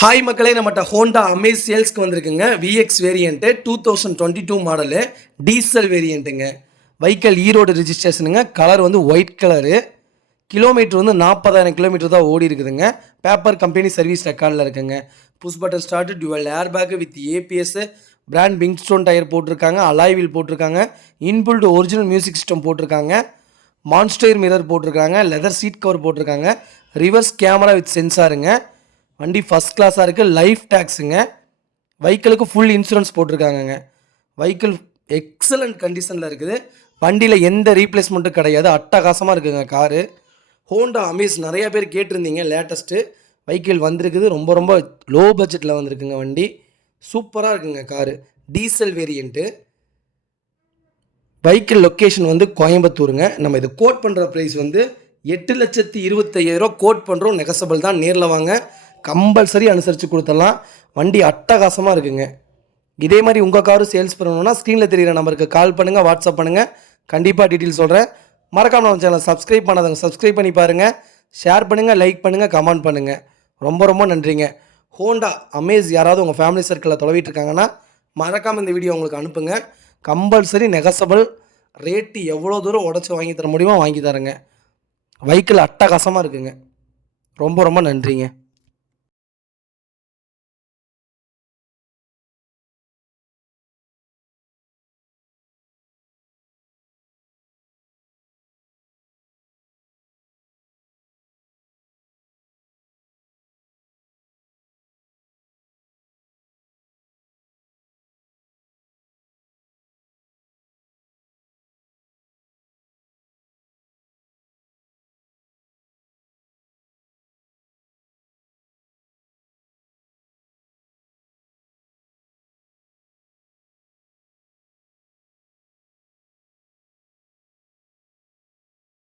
Hi மக்களே, நம்மகிட்ட Honda Amaze சேல்ஸ்க்கு வந்திருக்குங்க. விஎக்ஸ் வேரியண்ட்டு 2022 மாடலு டீசல் வேரியண்ட்டுங்க. வெஹிக்கல் ஈரோடு ரிஜிஸ்ட்ரேஷனுங்க. கலர் வந்து ஒயிட் கலரு. கிலோமீட்டர் வந்து 40,000 கிலோமீட்டர் தான் ஓடி இருக்குதுங்க. பேப்பர் கம்பெனி சர்வீஸ் ரெக்கார்டில் இருக்குங்க. Push button start, dual air bag with ABS, brand Bridgestone tyre போட்டிருக்காங்க, அலாய் வீல் போட்டிருக்காங்க, இன்பில்ட் ஒரிஜினல் மியூசிக் சிஸ்டம் போட்டிருக்காங்க, மான்ஸ்டர் மிரர் போட்டிருக்காங்க, லெதர் சீட் கவர் போட்டிருக்காங்க, ரிவர்ஸ் கேமரா வித் சென்சாருங்க. வண்டி ஃபஸ்ட் கிளாஸாக இருக்குது. லைஃப் டேக்ஸுங்க. வெஹிக்கிளுக்கு ஃபுல் இன்சூரன்ஸ் போட்டிருக்காங்கங்க. வெஹிக்கிள் எக்ஸலண்ட் கண்டிஷனில் இருக்குது. வண்டியில் எந்த ரீப்ளேஸ்மெண்ட்டும் கிடையாது. அட்டகாசமாக இருக்குங்க காரு. ஹோண்டா அமேஸ் நிறையா பேர் கேட்டிருந்தீங்க. லேட்டஸ்ட்டு வெஹிக்கிள் வந்திருக்குது. ரொம்ப ரொம்ப லோ பட்ஜெட்டில் வந்திருக்குங்க. வண்டி சூப்பராக இருக்குங்க car. Diesel variant. Vehicle location வந்து கோயம்புத்தூருங்க. நம்ம இது கோட் பண்ணுற ப்ரைஸ் வந்து 8,25,000 கோட் பண்ணுறோம். நெகசபிள் தான். நேரில் வாங்க, கம்பல்சரி அனுசரித்து கொடுத்துடலாம். வண்டி அட்டகாசமாக இருக்குங்க. இதே மாதிரி உங்கள் காரும் சேல்ஸ் பண்ணணுன்னா ஸ்க்ரீனில் தெரிகிற நம்பருக்கு கால் பண்ணுங்கள், வாட்ஸ்அப் பண்ணுங்கள். கண்டிப்பாக டீட்டெயில் சொல்கிறேன். மறக்காமல் நம்ம சேனலை சப்ஸ்கிரைப் பண்ணாதவங்க சப்ஸ்கிரைப் பண்ணி பாருங்கள். ஷேர் பண்ணுங்கள், லைக் பண்ணுங்கள், கமெண்ட் பண்ணுங்கள். ரொம்ப ரொம்ப நன்றிங்க. ஹோண்டா அமேஸ் யாராவது உங்கள் ஃபேமிலி சர்க்கிளில் தொலைவிட்டு இருக்காங்கன்னா மறக்காமல் இந்த வீடியோ உங்களுக்கு அனுப்புங்க. கம்பல்சரி நெகசபிள். ரேட்டு எவ்வளோ தூரம் உடச்சி வாங்கி தர முடியுமோ வாங்கி தரேங்க. வெஹிக்கிள் அட்டகாசமாக இருக்குங்க. ரொம்ப ரொம்ப நன்றிங்க.